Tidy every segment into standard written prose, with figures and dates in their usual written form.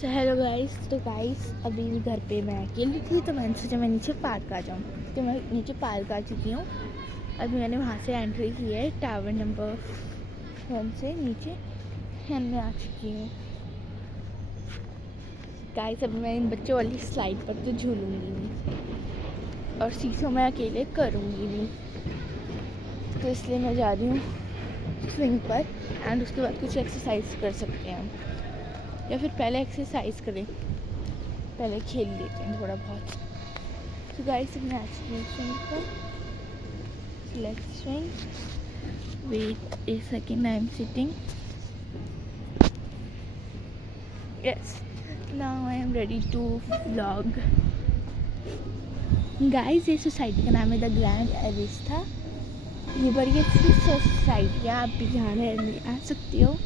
So hello guys. तो guys अभी घर पे मैं अकेली थी तो मैंने सोचा मैं नीचे पार्क आ जाऊँ। तो मैं नीचे पार्क आ चुकी हूँ। अभी मैंने वहाँ से एंट्री की है टावर नंबर 1 से नीचे मैं आ चुकी हूँ। गाइस अभी मैं इन बच्चों वाली स्लाइड पर तो झूलूँगी नहीं और शीशों में अकेले करूँगी भी, तो इसलिए मैं जा रही हूँ स्विंग पर। एंड उसके बाद कुछ एक्सरसाइज कर सकते हैं हम, या फिर पहले एक्सरसाइज करें, पहले खेल लेते हैं थोड़ा बहुत। तो गाइस मैं आज स्विंग पर, let's swing. Wait a second, I am sitting. Yes, now I am ready to vlog. Guys ये सोसाइटी का नाम है द ग्रैंड एरिस्टा। ये बड़ी अच्छी सोसाइटी है, आप भी यहाँ रहने आ सकते हो।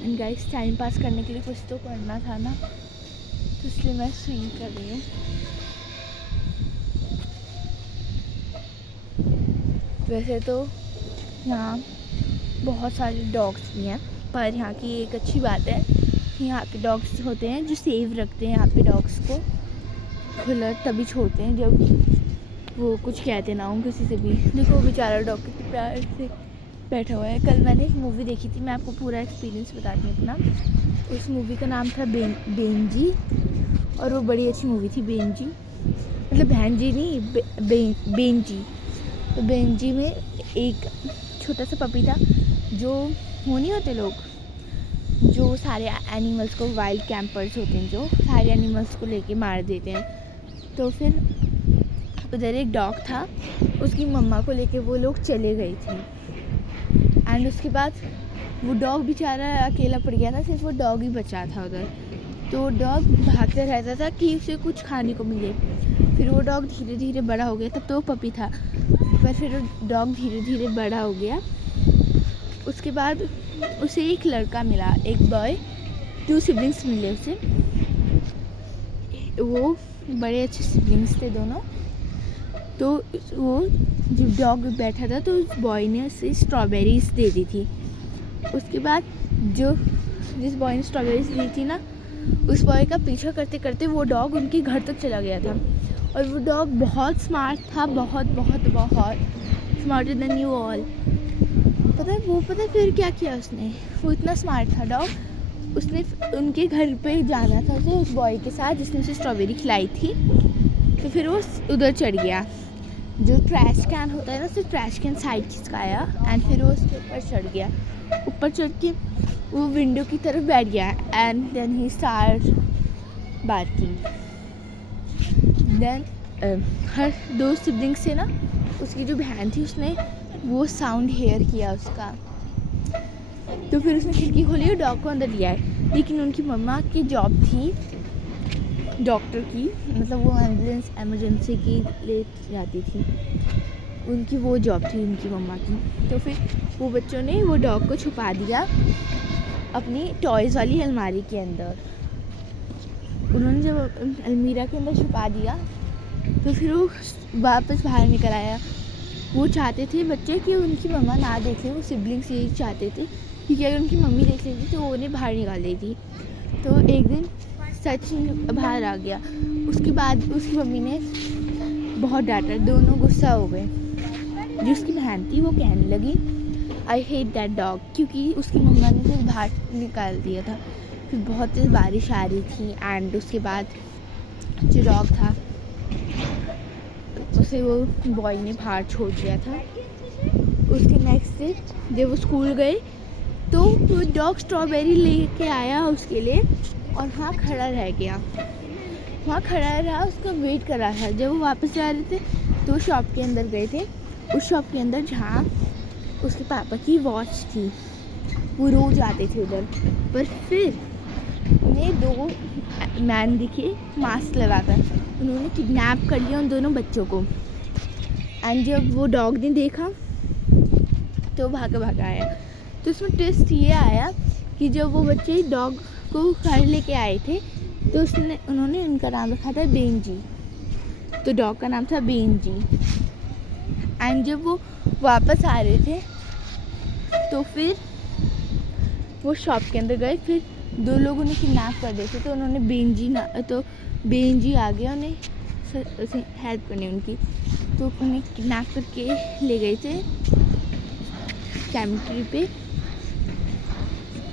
एंड गाइस टाइम पास करने के लिए कुछ तो करना था ना, तो इसलिए मैं स्विंग कर रही हूँ। वैसे तो यहाँ बहुत सारे डॉग्स भी हैं, पर यहाँ की एक अच्छी बात है, यहाँ पे डॉग्स होते हैं जो सेव रखते हैं यहाँ पे डॉग्स को। खुला तभी छोड़ते हैं जब वो कुछ कहते ना हो किसी से भी। देखो वो बेचारा डॉग कितने प्यार से बैठा हुआ है। कल मैंने एक मूवी देखी थी, मैं आपको पूरा एक्सपीरियंस बताती हूँ अपना। उस मूवी का नाम था बेंजी, और वो बड़ी अच्छी मूवी थी। बेंजी मतलब बहन जी नहीं, बेंजी। तो बेंजी में एक छोटा सा पपी था, जो वो नहीं होते लोग जो सारे एनिमल्स को, वाइल्ड कैंपर्स होते हैं जो सारे एनिमल्स को लेके मार देते हैं। तो फिर उधर एक डॉग था, उसकी मम्मा को लेके वो लोग चले गए थे। एंड उसके बाद वो डॉग बेचारा अकेला पड़ गया था, सिर्फ वो डॉग ही बचा था उधर। तो डॉग भागता रहता था कि उसे कुछ खाने को मिले। फिर वो डॉग धीरे धीरे बड़ा हो गया, तब तो वो पपी था, पर फिर डॉग धीरे धीरे बड़ा हो गया। उसके बाद उसे एक लड़का मिला, एक बॉय। 2 सिबलिंग्स मिले उसे। वो बड़े अच्छे सिबलिंग्स थे दोनों। तो वो जब डॉग बैठा था तो उस बॉय ने उसे स्ट्रॉबेरीज दे दी थी। उसके बाद जिस बॉय ने स्ट्रॉबेरीज दी थी ना, उस बॉय का पीछा करते करते वो डॉग उनके घर तक चला गया था। और वो डॉग बहुत स्मार्ट था, बहुत बहुत बहुत स्मार्टर देन यू ऑल। पता है फिर क्या किया उसने? वो इतना स्मार्ट था डॉग, उसने उनके घर पे जाना था उसे उस बॉय के साथ जिसने उसे स्ट्रॉबेरी खिलाई थी। तो फिर वो उधर चढ़ गया, जो ट्रैश कैन होता है ना, उससे ट्रैश कैन साइड खिसकाया। एंड फिर वो उसके ऊपर चढ़ गया। ऊपर चढ़ के वो विंडो की तरफ बैठ गया। And then he start barking. Then हर 2 सिबलिंग से ना, उसकी जो बहन थी उसने वो साउंड हेयर किया उसका। तो फिर उसने खिड़की खोली और डॉग को अंदर लिया है। लेकिन उनकी मम्मा की जॉब थी डॉक्टर की, मतलब वो एम्बुलेंस एमरजेंसी की ले जाती थी, उनकी वो जॉब थी उनकी मम्मा की। तो फिर वो बच्चों ने वो डॉग को छुपा दिया अपनी टॉयज़ वाली अलमारी के अंदर। उन्होंने जब अलमीरा के अंदर छुपा दिया तो फिर वो वापस बाहर निकल आया। वो चाहते थे बच्चे कि उनकी मम्मा ना देखे, वो सिबलिंग्स यही चाहते थे, क्योंकि अगर उनकी मम्मी देख लेती तो वो उन्हें बाहर निकाल देती। तो एक दिन सच बाहर आ गया। उसके बाद उसकी मम्मी ने बहुत डांटा, दोनों गुस्सा हो गए। जो उसकी बहन थी वो कहने लगी आई हेट दैट डॉग, क्योंकि उसकी मम्मा ने उसे बाहर निकाल दिया था। फिर बहुत तेज़ बारिश आ रही थी। एंड उसके बाद जो डॉग था उसे वो बॉय ने बाहर छोड़ दिया था। उसके नेक्स्ट डे जब वो स्कूल गए तो वो डॉग स्ट्रॉबेरी लेके आया उसके लिए, और वहाँ खड़ा रह गया। वहाँ खड़ा रहा, उसका वेट कर रहा था। जब वो वापस जा रहे थे तो शॉप के अंदर गए थे, उस शॉप के अंदर जहाँ उसके पापा की वॉच थी। वो रोज आते थे उधर। पर फिर उन्हें 2 मैन दिखे मास्क लगाकर, उन्होंने किडनैप कर लिया उन दोनों बच्चों को। एंड जब वो डॉग ने देखा तो भागा आया। तो उसमें ट्विस्ट ये आया कि जब वो बच्चे डॉग को घर लेके आए थे तो उन्होंने उनका नाम रखा था बेंजी। तो डॉग का नाम था बेंजी। एंड जब वो वापस आ रहे थे तो फिर वो शॉप के अंदर गए। फिर 2 लोग उन्हें किडनैप कर देते, तो उन्होंने बेंजी आ गया उन्हें हेल्प करने उनकी, तो उन्हें किडनैप करके ले गए थे कैम्ट्री पे।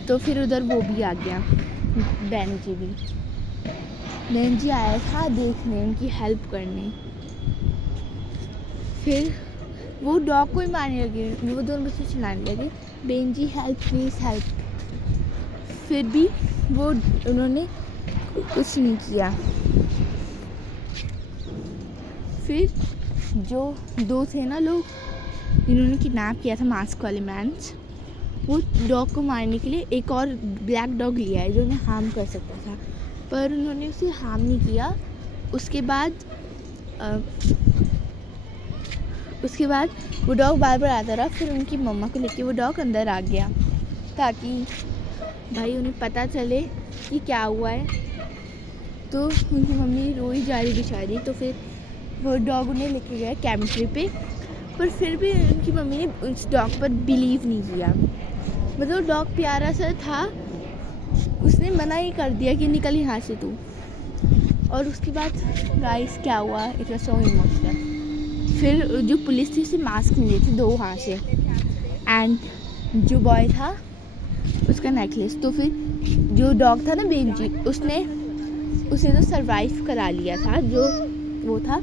तो फिर उधर वो भी आ गया, बेंजी आया था देखने, उनकी हेल्प करने। फिर वो डॉग को ही मारने लगे, वो दोनों बच्चे चिल्लाने लगे, बेंजी हेल्प प्लीज़ हेल्प। फिर भी उन्होंने कुछ नहीं किया। फिर जो 2 थे ना लोग जिन्होंने किडनैप किया था, मास्क वाले मैन्स, वो डॉग को मारने के लिए एक और ब्लैक डॉग लिया है जो उन्हें हार्म कर सकता था, पर उन्होंने उसे हार्म नहीं किया। उसके बाद वो डॉग बार बार आता रहा। फिर उनकी मम्मा को लेके वो डॉग अंदर आ गया ताकि भाई उन्हें पता चले कि क्या हुआ है। तो उनकी मम्मी रोई जा रही बेचारी, तो फिर वो डॉग उन्हें लेके गया कैम्ट्री पे। पर फिर भी उनकी मम्मी ने उस डॉग पर बिलीव नहीं किया। मतलब डॉग प्यारा सा था, उसने मना ही कर दिया कि निकल यहाँ से तू। और उसके बाद गाइस क्या हुआ, इट वाज सो इमोशनल। फिर जो पुलिस थी उसे मास्क मिले थे 2 वहाँ से, एंड जो बॉय था उसका नेकलेस। तो फिर जो डॉग था ना बेंजी, उसने तो सरवाइव करा लिया था, जो वो था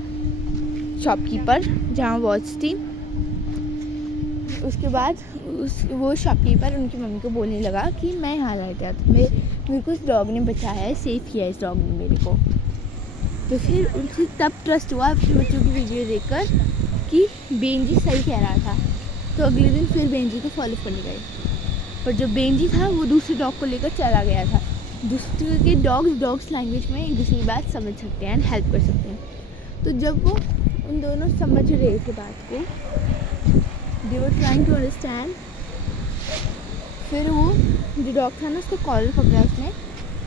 शॉपकीपर जहाँ वॉच थी। उसके बाद वो शॉपकीपर उनकी मम्मी को बोलने लगा कि मैं यहाँ रहता था, मेरे को इस डॉग ने बचाया है, सेफ किया है इस डॉग ने मेरे को। तो फिर उनसे तब ट्रस्ट हुआ अपने बच्चों की वीडियो देखकर कि बेंजी सही कह रहा था। तो अगले दिन फिर बेंजी को फॉलो करने गए, पर जो बेंजी था वो दूसरे डॉग को लेकर चला गया था। दूसरे के डॉग्स लैंग्वेज में एक दूसरी बात समझ सकते हैं एंड हेल्प कर सकते हैं। तो जब वो उन दोनों समझ रहे थे बात को, दे वर ट्राइंग टू अंडरस्टैंड। फिर वो जो डॉग था ना, उसका कॉलर पकड़ा उसने,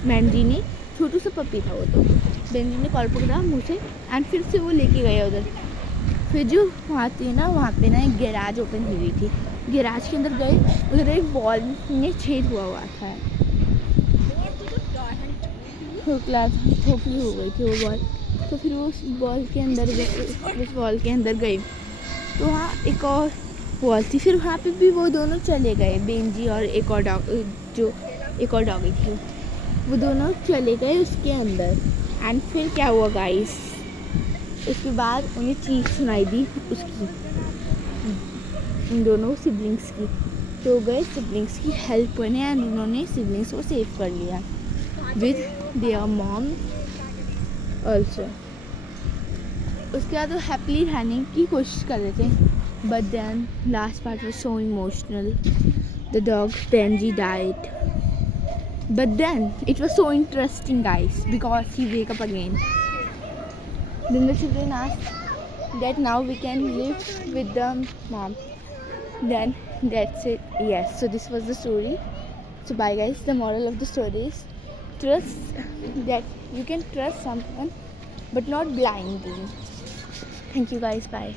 बेंजी ने, छोटू सा पपी था वो, तो बेंजी ने कॉलर पकड़ा मुँह से एंड फिर से वो लेके गया उधर। फिर जो वहाँ थी ना, वहाँ पे ना एक गैराज ओपन हुई थी, गैराज के अंदर गए, उधर एक बॉल में छेद हुआ था, खोखली हो गई थी वो बॉल। तो फिर वो उस बॉल के अंदर गए, तो वहाँ एक और वॉल थी। फिर वहाँ पे भी वो दोनों चले गए, बेंजी और एक और डॉगी थी, वो दोनों चले गए उसके अंदर। एंड फिर क्या हुआ गाइस, उसके बाद उन्हें चीख सुनाई दी उसकी, उन दोनों सिबलिंग्स की। तो गए सिबलिंग्स की हेल्प करने एंड उन्होंने सिबलिंग्स को सेव कर लिया विद देयर मॉम ऑल्सो। उसके बाद वो हैप्पीली रहने की कोशिश कर रहे थे, but then last part was so emotional, the dog Benji died, but then it was so interesting guys because he wake up again. Then the children asked that now we can live with the mom. Then that's it. Yes, so this was the story. So bye guys. The moral of the story is trust, that you can trust someone but not blindly. Thank you guys, bye.